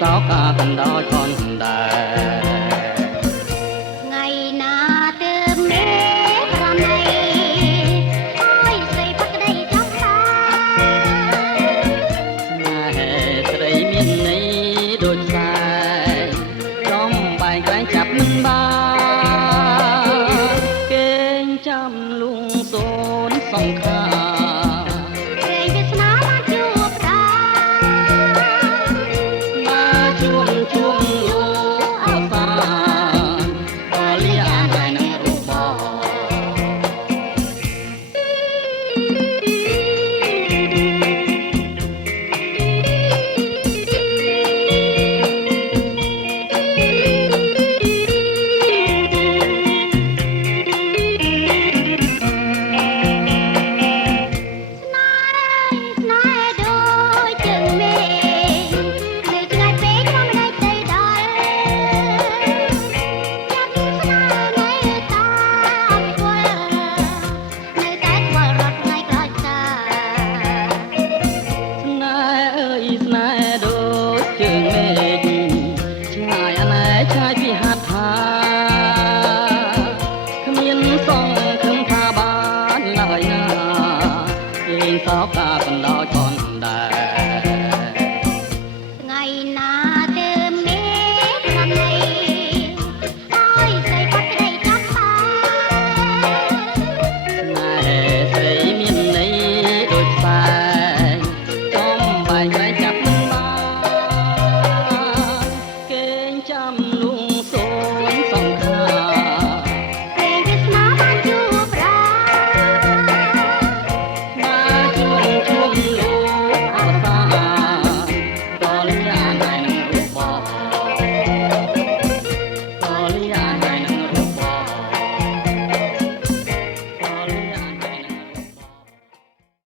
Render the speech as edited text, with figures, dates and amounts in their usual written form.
សោកាកណ្ដោចផងដែរថ្ងៃណាទើបនេះក្រំនៃអើយស្រីផឹកក្ដីចង់សាស្នេហ៍ស្រីមានន័យដូចខ្សែចង់បែងក្រែងចាប់មិនបានគេងចាំលួងសូនសង្ខាព្រេងវាសនាមកជួបដាមកជួបលោកអសាក៏លីអានតែនឹងរូបបងឆ្ងាយពីហាត់ថាគ្មានសងខឹងថាបានឡើយណាគេងសោកកាកណ្ដោចផងដែរ